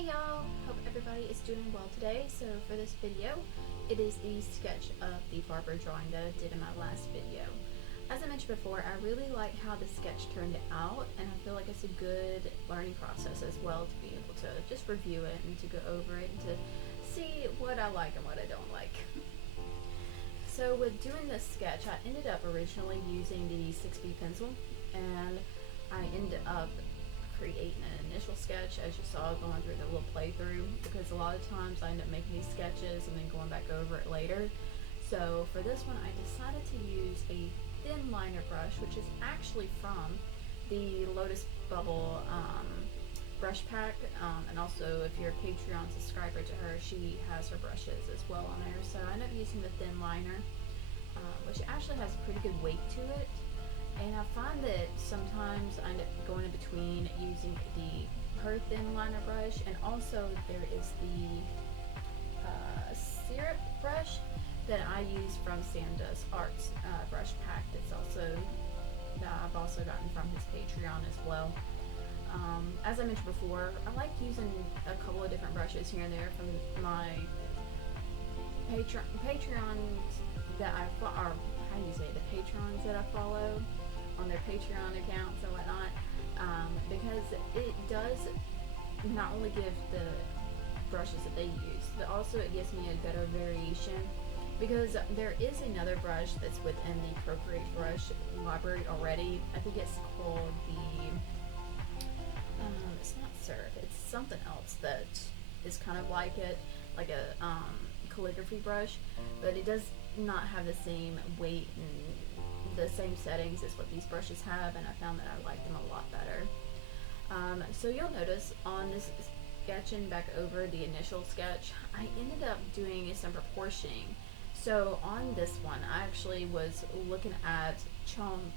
Hey y'all, hope everybody is doing well today. So for this video, it is the sketch of the barber drawing that I did in my last video. As I mentioned before, I really like how the sketch turned out, and I feel like it's a good learning process as well to be able to just review it and to go over it and to see what I like and what I don't like. So with doing this sketch, I ended up originally using the 6B pencil, and I ended up creating an initial sketch, as you saw going through the little playthrough, because a lot of times I end up making these sketches and then going back over it later. So for this one, I decided to use a thin liner brush, which is actually from the Lotus Bubble brush pack, and also if you're a Patreon subscriber to her, she has her brushes as well on there. So I ended up using the thin liner, which actually has a pretty good weight to it. And I find that sometimes I end up going in between using her thin liner brush, and also there is the syrup brush that I use from Sam's Arts brush pack. That I've also gotten from his Patreon as well. As I mentioned before, I like using a couple of different brushes here and there from my Patreons that I follow, or how do you say it, the patrons that I follow on their Patreon accounts and whatnot, because it does not only give the brushes that they use, but also it gives me a better variation, because there is another brush that's within the Procreate brush library already. I think it's called it's not Surf, it's something else that is kind of like it, like a calligraphy brush, but it does not have the same weight and the same settings as what these brushes have, and I found that I like them a lot better. So you'll notice on this sketching back over the initial sketch, I ended up doing some proportioning. So on this one, I actually was looking at Chomang.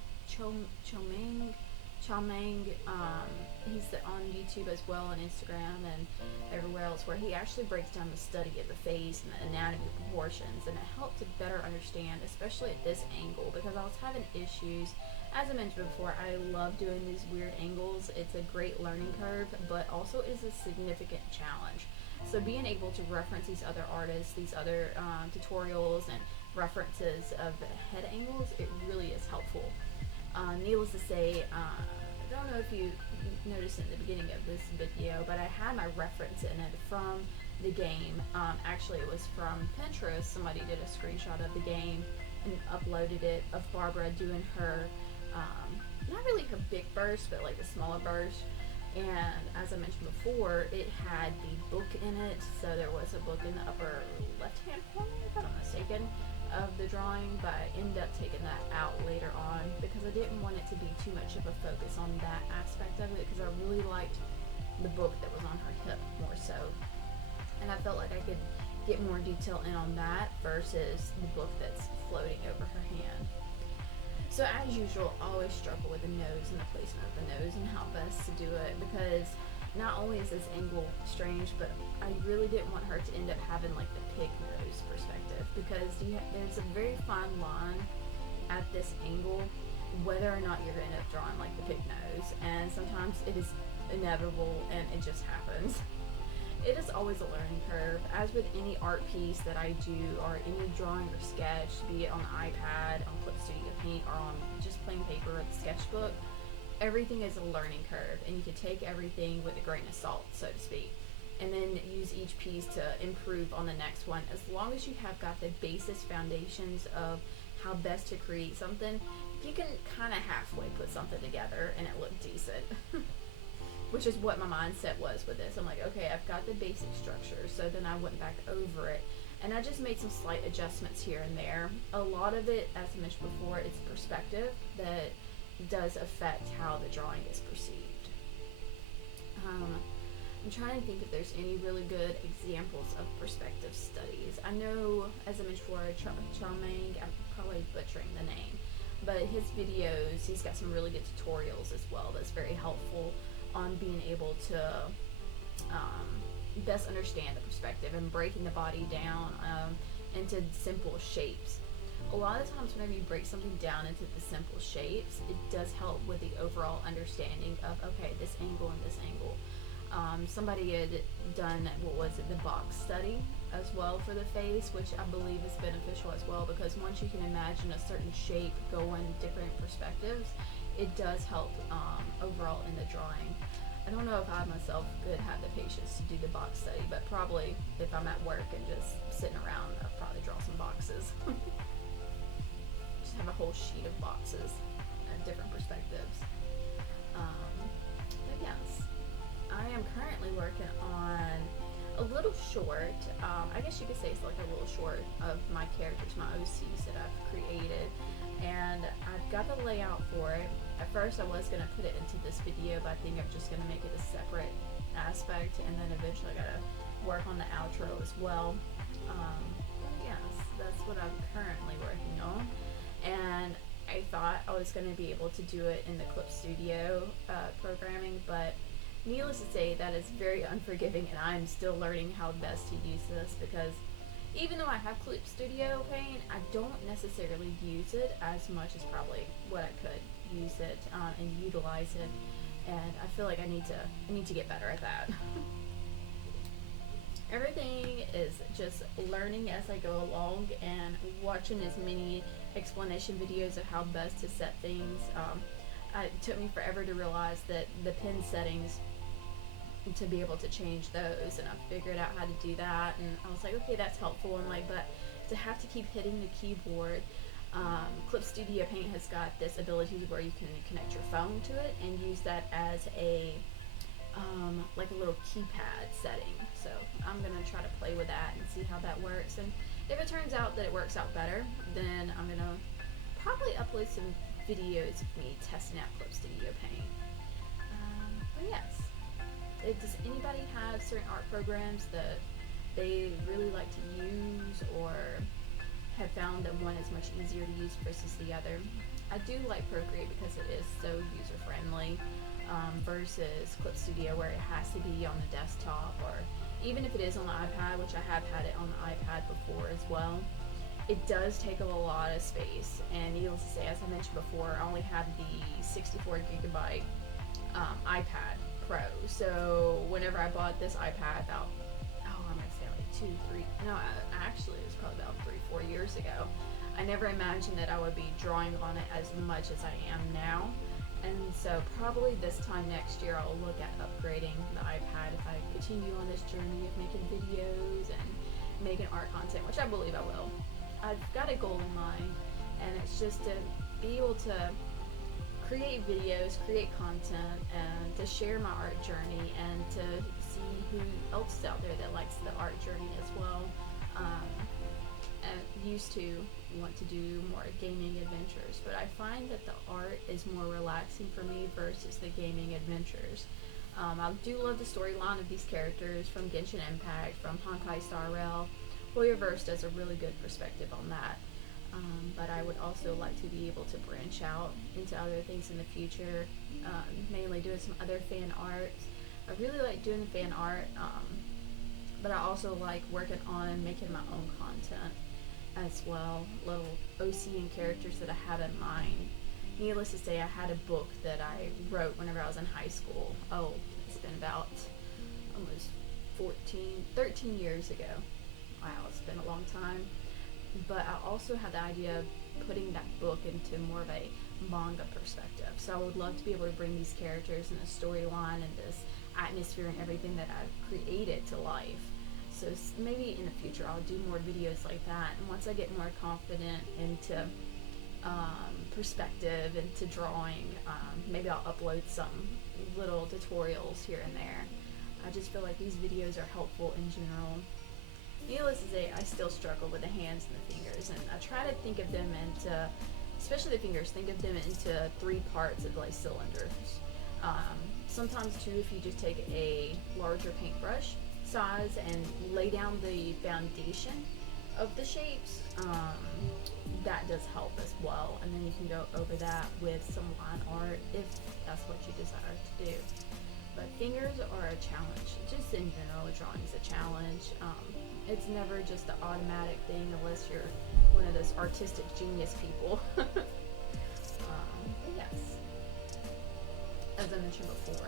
He's on YouTube as well, on Instagram and everywhere else, where he actually breaks down the study of the face and the anatomy of proportions, and it helped to better understand, especially at this angle, because I was having issues. As I mentioned before, I love doing these weird angles. It's a great learning curve, but also it is a significant challenge. So being able to reference these other artists, these other tutorials and references of head angles, it really is helpful. Needless to say, I don't know if you noticed in the beginning of this video, but I had my reference in it from the game. Actually, it was from Pinterest. Somebody did a screenshot of the game and uploaded it of Barbara doing her, not really her big burst, but like a smaller burst. And as I mentioned before, it had the book in it, so there was a book in the upper left-hand corner, if I'm not mistaken, of the drawing, but I ended up taking that out later on because I didn't want it to be too much of a focus on that aspect of it, because I really liked the book that was on her hip more so, and I felt like I could get more detail in on that versus the book that's floating over her hand. So as usual, I always struggle with the nose and the placement of the nose and how best to do it, because not only is this angle strange, but I really didn't want her to end up having like the pig nose perspective, because there's a very fine line at this angle whether or not you're going to end up drawing like the pig nose, and sometimes it is inevitable and it just happens. It is always a learning curve, as with any art piece that I do, or any drawing or sketch, be it on the iPad, on Clip Studio Paint, or on just plain paper or the sketchbook. Everything is a learning curve, and you can take everything with a grain of salt, so to speak, and then use each piece to improve on the next one. As long as you have got the basis foundations of how best to create something, you can kind of halfway put something together and it looked decent. Which is what my mindset was with this. I'm like, okay, I've got the basic structure, so then I went back over it, and I just made some slight adjustments here and there. A lot of it, as I mentioned before, it's perspective that does affect how the drawing is perceived. I'm trying to think if there's any really good examples of perspective studies. I know, as I mentioned before, Charming, I'm probably butchering the name, but his videos, he's got some really good tutorials as well that's very helpful on being able to best understand the perspective and breaking the body down into simple shapes. A lot of times whenever you break something down into the simple shapes, it does help with the overall understanding of, okay, this angle and this angle. Somebody had done, what was it, the box study as well for the face, which I believe is beneficial as well, because once you can imagine a certain shape go in different perspectives, it does help overall in the drawing. I don't know if I myself could have the patience to do the box study, but probably if I'm at work and just sitting around, I'll probably draw some boxes. Just have a whole sheet of boxes at different perspectives. But yes, I am currently working on a little short. I guess you could say it's like a little short of my characters, my OCs that I've created, and I've got the layout for it. At first I was going to put it into this video, but I think I'm just going to make it a separate aspect, and then eventually I got to work on the outro as well. Yes, that's what I'm currently working on, and I thought I was going to be able to do it in the Clip Studio programming, but needless to say, that is very unforgiving, and I'm still learning how best to use this, because even though I have Clip Studio Paint, I don't necessarily use it as much as probably what I could use it and utilize it, and I feel like I need to get better at that. Everything is just learning as I go along and watching as many explanation videos of how best to set things. It took me forever to realize that the pen settings, to be able to change those, and I figured out how to do that, and I was like, okay, that's helpful, and like, but to have to keep hitting the keyboard, Clip Studio Paint has got this ability where you can connect your phone to it and use that as a like a little keypad setting. So I'm gonna try to play with that and see how that works, and if it turns out that it works out better, then I'm gonna probably upload some videos of me testing out Clip Studio Paint. But yes, does anybody have certain art programs that they really like to use, or have found that one is much easier to use versus the other? I do like Procreate because it is so user friendly, versus Clip Studio where it has to be on the desktop, or even if it is on the iPad, which I have had it on the iPad before as well. It does take up a lot of space, and needless to say, as I mentioned before, I only have the 64 gigabyte iPad Pro. So whenever I bought this iPad about, I'm gonna say like actually it was probably about 3-4 years ago, I never imagined that I would be drawing on it as much as I am now. And so probably this time next year I'll look at upgrading the iPad if I continue on this journey of making videos and making art content, which I believe I will. I've got a goal in mind, and it's just to be able to create videos, create content, and to share my art journey, and to see who else is out there that likes the art journey as well. I used to want to do more gaming adventures, but I find that the art is more relaxing for me versus the gaming adventures. I do love the storyline of these characters from Genshin Impact, from Honkai Star Rail. Hoyoverse does a really good perspective on that. But I would also like to be able to branch out into other things in the future, mainly doing some other fan art. I really like doing fan art, but I also like working on making my own content as well, little OC and characters that I have in mind. Needless to say, I had a book that I wrote whenever I was in high school. It's been about almost 13 years ago. Wow, it's been a long time. But I also had the idea of putting that book into more of a manga perspective. So I would love to be able to bring these characters and the storyline and this atmosphere and everything that I've created to life. So maybe in the future I'll do more videos like that. And once I get more confident into perspective, into drawing, maybe I'll upload some little tutorials here and there. I just feel like these videos are helpful in general. Needless to say, I still struggle with the hands and the fingers, and I try to think of them into, especially the fingers, think of them into 3 parts of like cylinders. Sometimes too, if you just take a larger paintbrush size and lay down the foundation of the shapes, that does help as well, and then you can go over that with some line art if that's what you desire to do. But fingers are a challenge. Just in general, drawing is a challenge. It's never just an automatic thing unless you're one of those artistic genius people. Yes, as I mentioned before.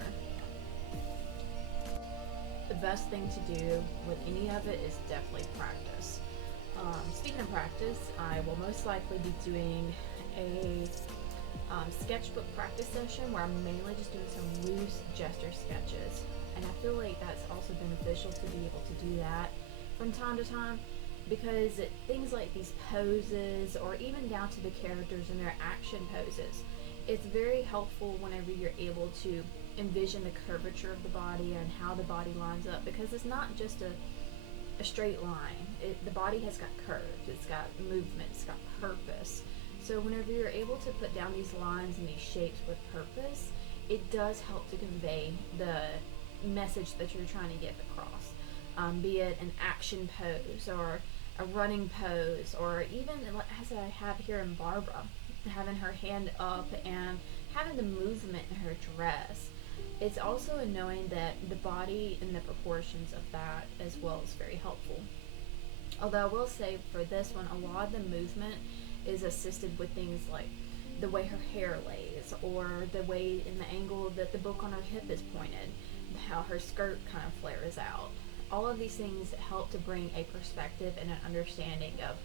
the best thing to do with any of it is definitely practice. Speaking of practice, I will most likely be doing a sketchbook practice session where I'm mainly just doing some loose gesture sketches. And I feel like that's also beneficial to be able to do that from time to time, because things like these poses, or even down to the characters and their action poses, it's very helpful whenever you're able to envision the curvature of the body and how the body lines up, because it's not just a straight line. The body has got curves, it's got movement, it's got purpose. So whenever you're able to put down these lines and these shapes with purpose, it does help to convey the message that you're trying to get across. Be it an action pose or a running pose, or even as I have here in Barbara, having her hand up and having the movement in her dress. It's also in knowing that the body and the proportions of that as well is very helpful. Although I will say for this one, a lot of the movement is assisted with things like the way her hair lays, or the way in the angle that the book on her hip is pointed, how her skirt kind of flares out. All of these things help to bring a perspective and an understanding of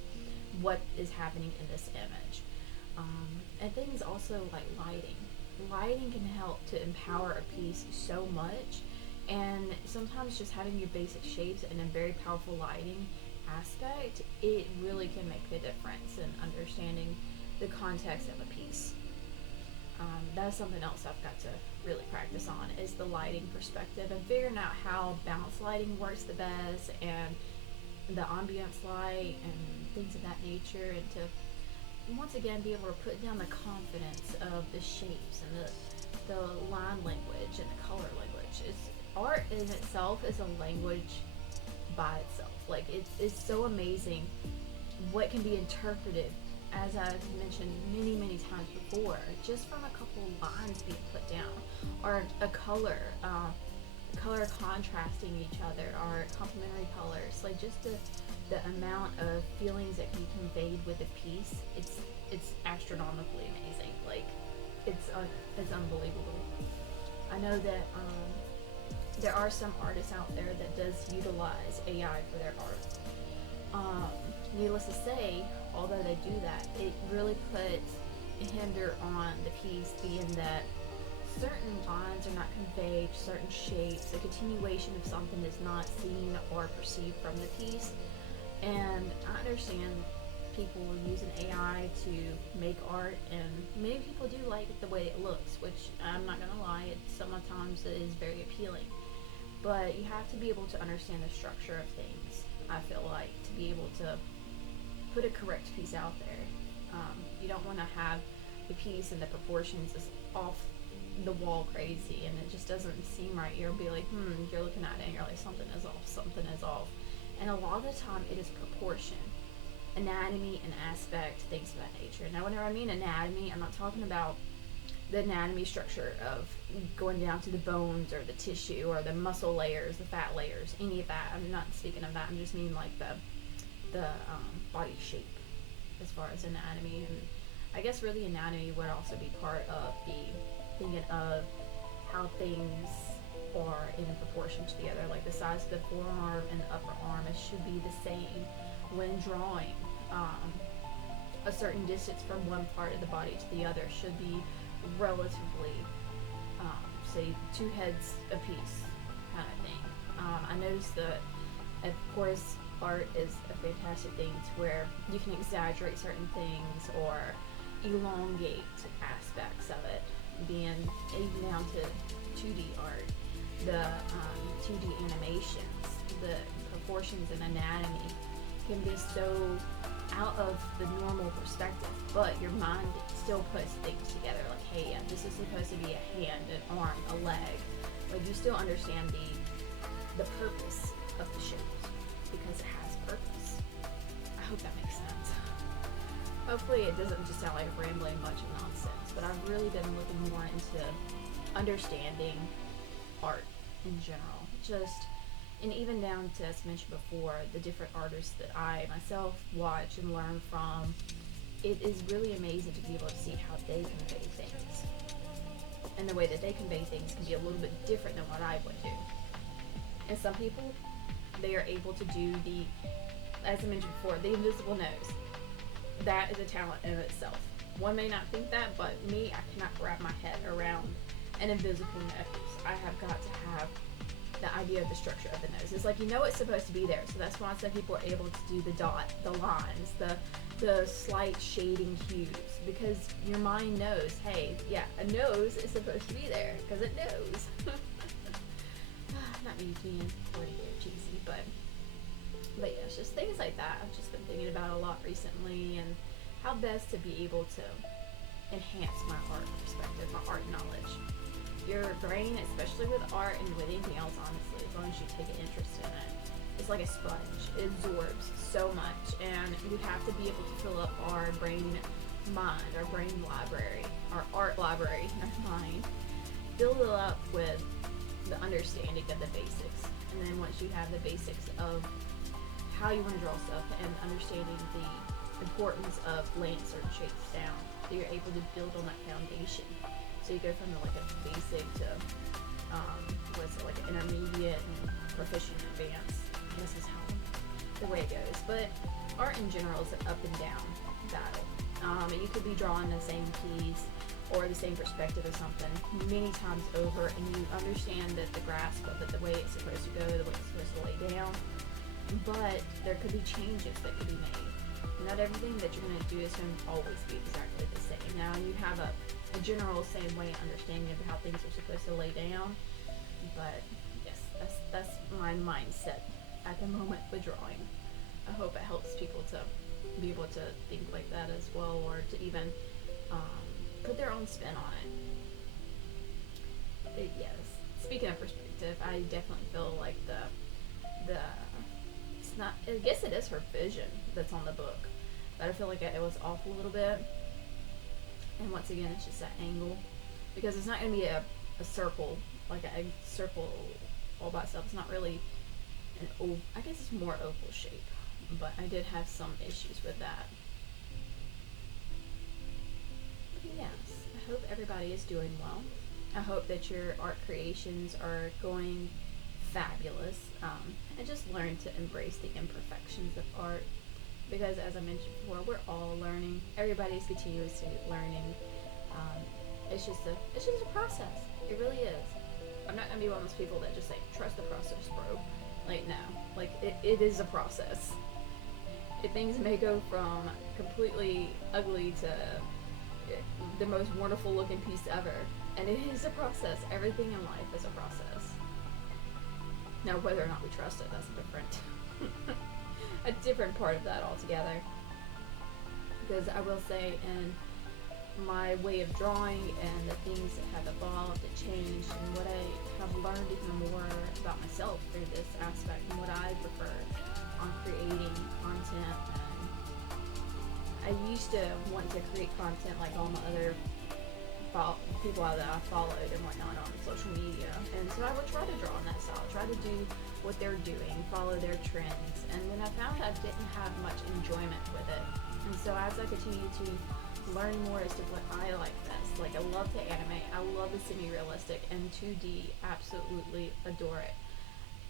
what is happening in this image. And things also like lighting. Lighting can help to empower a piece so much, and sometimes just having your basic shapes and a very powerful lighting aspect, it really can make the difference in understanding the context of a piece. That's something else I've got to really practice on, is the lighting perspective and figuring out how bounce lighting works the best, and the ambience light and things of that nature, and to once again be able to put down the confidence of the shapes and the line language and the color language. Art in itself is a language by itself. Like it's so amazing what can be interpreted, as I've mentioned many times before, just from a couple lines being put down, or a color contrasting each other, or complementary colors. Like just the amount of feelings that can be conveyed with a piece, it's astronomically amazing. Like it's unbelievable. I know that there are some artists out there that does utilize AI for their art. Needless to say, although they do that, it really puts a hinder on the piece, being that certain lines are not conveyed, certain shapes, a continuation of something is not seen or perceived from the piece. And I understand people using AI to make art, and many people do like the way it looks, which I'm not gonna lie, sometimes it is very appealing. But you have to be able to understand the structure of things, I feel like, to be able to put a correct piece out there. You don't want to have a piece and the proportions is off the wall crazy and it just doesn't seem right. You'll be like, you're looking at it and you're like, something is off. And a lot of the time it is proportion, anatomy and aspect, things of that nature. Now whenever I mean anatomy, I'm not talking about the anatomy structure of going down to the bones or the tissue or the muscle layers, the fat layers, any of that. I'm not speaking of that. I'm just meaning like the body shape as far as anatomy. And I guess really anatomy would also be part of the thinking of how things are in proportion together, like the size of the forearm and the upper arm, it should be the same when drawing. A certain distance from one part of the body to the other should be relatively, say, 2 heads apiece kind of thing. I noticed that, of course, art is a fantastic thing to where you can exaggerate certain things or elongate aspects of it, being even down to 2D art, the 2D animations, the proportions and anatomy can be so out of the normal perspective, but your mind still puts things together, like, hey, this is supposed to be a hand, an arm, a leg. Like, you still understand the purpose of the shape because it has purpose. I hope that makes sense. Hopefully it doesn't just sound like a rambling bunch of nonsense, but I've really been looking more into understanding art in general. And even down to, as mentioned before, the different artists that I myself watch and learn from. It is really amazing to be able to see how they convey things. And the way that they convey things can be a little bit different than what I would do. And some people, they are able to do the, as I mentioned before, the invisible nose. That is a talent in itself. One may not think that, but me, I cannot wrap my head around an invisible nose. I have got to have the idea of the structure of the nose. It's like, you know it's supposed to be there, so that's why some people are able to do the dot, the lines, the slight shading hues, because your mind knows, hey, yeah, a nose is supposed to be there, because it knows. Not me being corny or cheesy, but yeah, it's just things like that I've just been thinking about a lot recently, and how best to be able to enhance my art perspective, my art knowledge. Your brain, especially with art and with anything else, honestly, as long as you take an interest in it, it's like a sponge. It absorbs so much, and we have to be able to fill up our brain mind, our brain library, our art library, not mind. Fill it up with the understanding of the basics, and then once you have the basics of how you want to draw stuff and understanding the importance of laying certain shapes down, so you're able to build on that foundation. So you go from like a basic to like an intermediate and proficient and advanced. This is how the way it goes. But art in general is an up and down battle. You could be drawing the same piece or the same perspective of something many times over, and you understand that the grasp of it, the way it's supposed to go, the way it's supposed to lay down. But there could be changes that could be made. Not everything that you're going to do is going to always be exactly the same. Now you have a general same way understanding of how things are supposed to lay down, but yes, that's my mindset at the moment with drawing. I hope it helps people to be able to think like that as well, or to even put their own spin on it. Yes, speaking of perspective, I definitely feel like the it's not, I guess it is her vision that's on the book, but I feel like it was off a little bit. And once again, it's just that angle, because it's not going to be a circle, like a circle all by itself. It's not really an oval. I guess it's more oval shape, but I did have some issues with that. But yes, I hope everybody is doing well. I hope that your art creations are going fabulous, and just learn to embrace the imperfections of art. Because as I mentioned before, we're all learning. Everybody's continuously learning. It's just a process. It really is. I'm not gonna be one of those people that just say, trust the process, bro. Like, no. Like, it is a process. Things may go from completely ugly to the most wonderful looking piece ever. And it is a process. Everything in life is a process. Now, whether or not we trust it, that's a different part of that altogether. Because I will say, in my way of drawing and the things that have evolved and changed, and what I have learned even more about myself through this aspect, and what I prefer on creating content. And I used to want to create content like all my other people that I followed and whatnot on social media, and so I would try to draw on that style, try to do what they're doing, follow their trends, and then I found I didn't have much enjoyment with it. And so as I continue to learn more as to what I like best, like I love to animate, I love the semi-realistic, and 2D, absolutely adore it.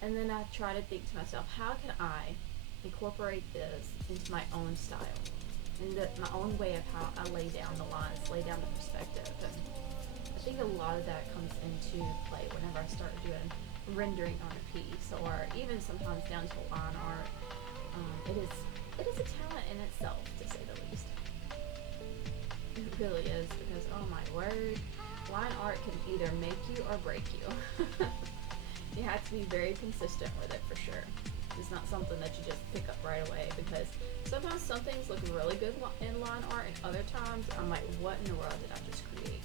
And then I try to think to myself, how can I incorporate this into my own style, into my own way of how I lay down the lines, lay down the perspective. And I think a lot of that comes into play whenever I start doing rendering on a piece, or even sometimes down to line art. It is a talent in itself, to say the least. It really is, because oh my word, line art can either make you or break you. You have to be very consistent with it, for sure. It's not something that you just pick up right away, because sometimes some things look really good in line art, and other times I'm like, what in the world did I just create?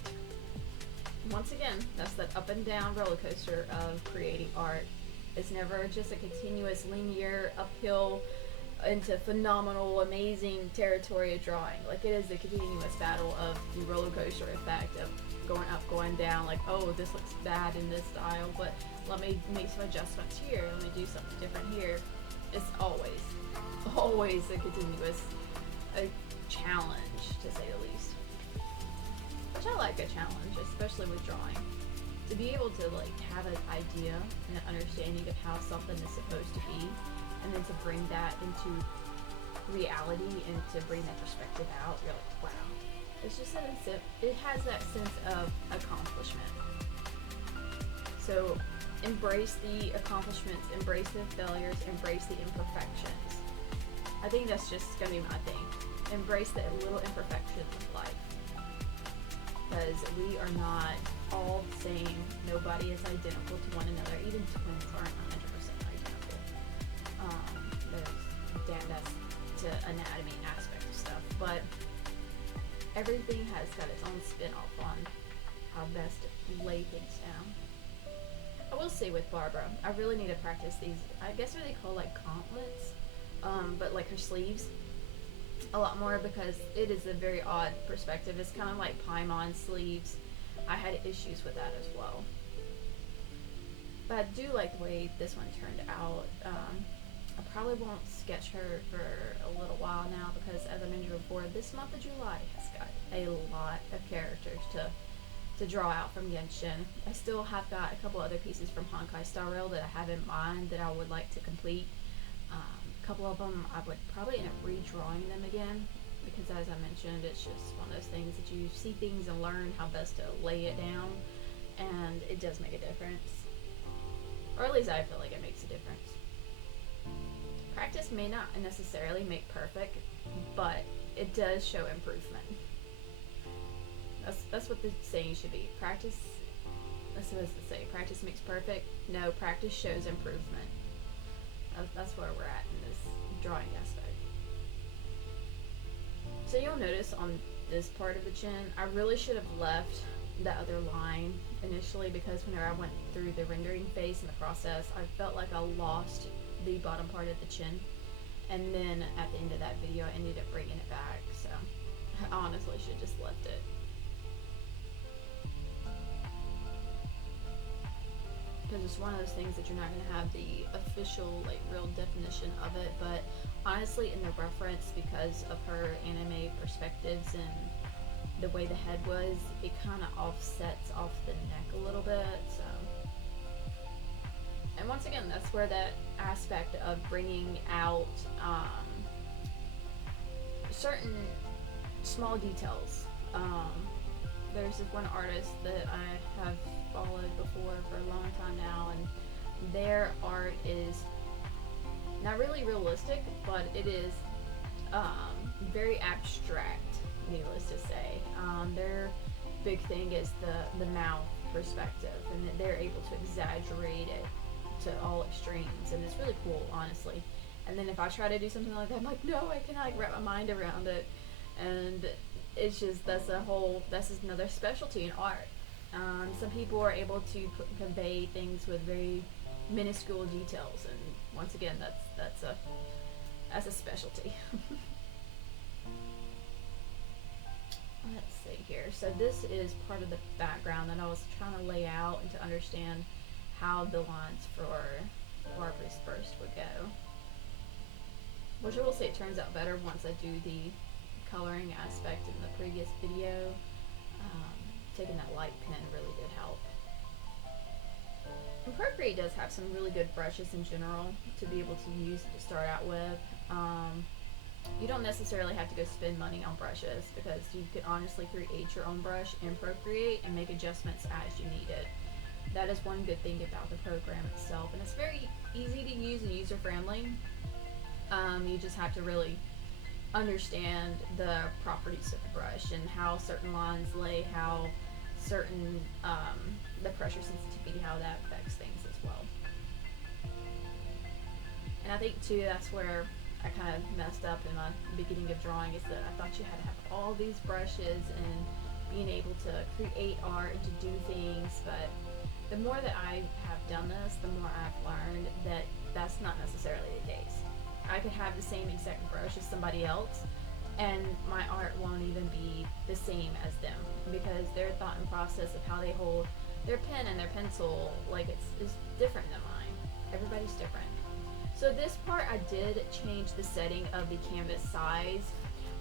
Once again, that's that up and down roller coaster of creating art. It's never just a continuous linear uphill into phenomenal, amazing territory of drawing. Like, it is a continuous battle of the roller coaster effect of going up, going down, like, oh, this looks bad in this style, but let me make some adjustments here, let me do something different here. It's always a continuous challenge, to say the least. Which I like a challenge, especially with drawing. to be able to like have an idea and an understanding of how something is supposed to be, and then to bring that into reality and to bring that perspective out, you're like, wow. It's just it has that sense of accomplishment. So embrace the accomplishments, embrace the failures, embrace the imperfections. I think that's just gonna be my thing. Embrace the little imperfections of life. Because we are not all the same. Nobody is identical to one another. Even twins aren't 100% identical. That's to anatomy aspect of stuff. But everything has got its own spin-off on how best to lay things down. I will say with Barbara, I really need to practice these, I guess what they call like gauntlets, but like her sleeves a lot more, because it is a very odd perspective. It's kind of like Paimon sleeves. I had issues with that as well. But I do like the way this one turned out. I probably won't sketch her for a little while now, because as I mentioned before, this month of July has got a lot of characters to draw out from Genshin. I still have got a couple other pieces from Honkai Star Rail that I have in mind that I would like to complete. A couple of them I would probably end up redrawing them again, because as I mentioned, it's just one of those things that you see things and learn how best to lay it down, and it does make a difference. Or at least I feel like it makes a difference. Practice may not necessarily make perfect, but it does show improvement. That's what the saying should be. Practice, that's what it's to say. Practice makes perfect. No, practice shows improvement. That's where we're at in this drawing aspect. So you'll notice on this part of the chin, I really should have left that other line initially, because whenever I went through the rendering phase in the process, I felt like I lost the bottom part of the chin. And then at the end of that video, I ended up bringing it back. So I honestly should have just left it. Because it's one of those things that you're not going to have the official, like, real definition of it, but honestly, in the reference, because of her anime perspectives and the way the head was, it kind of offsets off the neck a little bit, so. And once again, that's where that aspect of bringing out certain small details. There's this one artist that I have followed before for a long time now, and their art is not really realistic, but it is very abstract, needless to say. Their big thing is the mouth perspective, and they're able to exaggerate it to all extremes, and it's really cool, honestly. And then if I try to do something like that, I'm like, no, I cannot wrap my mind around it, and it's just, that's another specialty in art. Some people are able to convey things with very minuscule details, and once again, that's a specialty. Let's see here. So this is part of the background that I was trying to lay out and to understand how the lines for Barbara's burst would go. Which I will say it turns out better once I do the coloring aspect in the previous video. Taking that light pen really did help. And Procreate does have some really good brushes in general to be able to use to start out with. You don't necessarily have to go spend money on brushes, because you can honestly create your own brush in Procreate and make adjustments as you need it. That is one good thing about the program itself, and it's very easy to use and user-friendly. You just have to really understand the properties of the brush and how certain lines lay, how certain the pressure sensitivity, how that affects things as well. And I think too, that's where I kind of messed up in my beginning of drawing, is that I thought you had to have all these brushes and being able to create art and to do things, but the more that I have done this, the more I've learned that that's not necessarily the case. I could have the same exact brush as somebody else, and my art won't even be the same as them, because their thought and process of how they hold their pen and their pencil, like, is different than mine. Everybody's different. So this part, I did change the setting of the canvas size.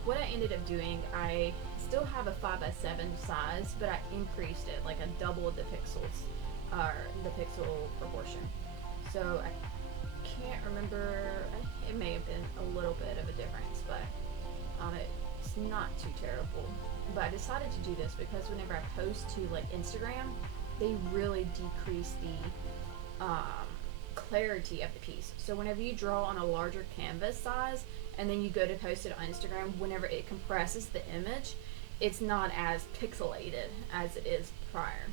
What I ended up doing, I still have a 5x7 size, but I increased it, like I doubled the pixels, or the pixel proportion. So I can't remember, it may have been a little bit of a difference, but it's not too terrible. But I decided to do this because whenever I post to like Instagram, they really decrease the clarity of the piece. So whenever you draw on a larger canvas size and then you go to post it on Instagram, whenever it compresses the image, it's not as pixelated as it is prior.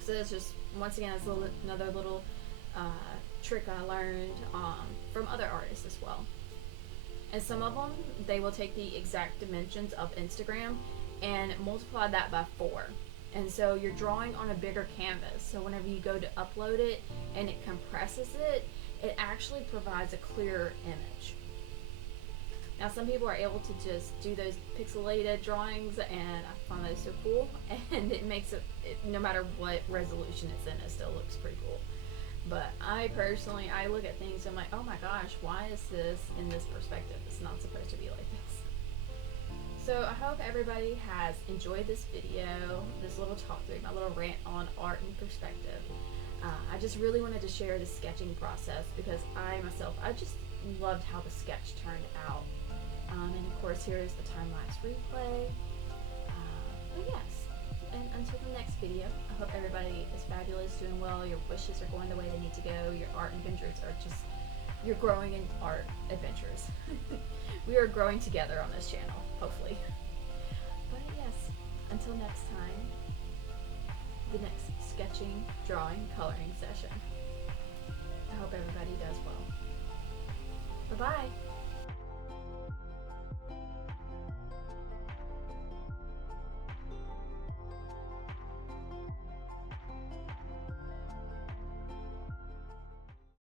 So it's just, once again, it's another little trick I learned from other artists as well. And some of them, they will take the exact dimensions of Instagram and multiply that by 4. And so you're drawing on a bigger canvas. So whenever you go to upload it and it compresses it, it actually provides a clearer image. Now some people are able to just do those pixelated drawings, and I find those so cool. And it makes it, no matter what resolution it's in, it still looks pretty cool. But I personally, I look at things and I'm like, oh my gosh, why is this in this perspective? It's not supposed to be like this. So I hope everybody has enjoyed this video, this little talk through, my little rant on art and perspective. I just really wanted to share the sketching process because I myself, I just loved how the sketch turned out. And of course here is the time-lapse replay. But yes, and until the next video, I hope everybody is fabulous, doing well, your wishes are going the way they need to go, your art adventures are just, you're growing in art adventures. We are growing together on this channel, hopefully. But yes, until next time, the next sketching, drawing, coloring session. I hope everybody does well. Bye-bye.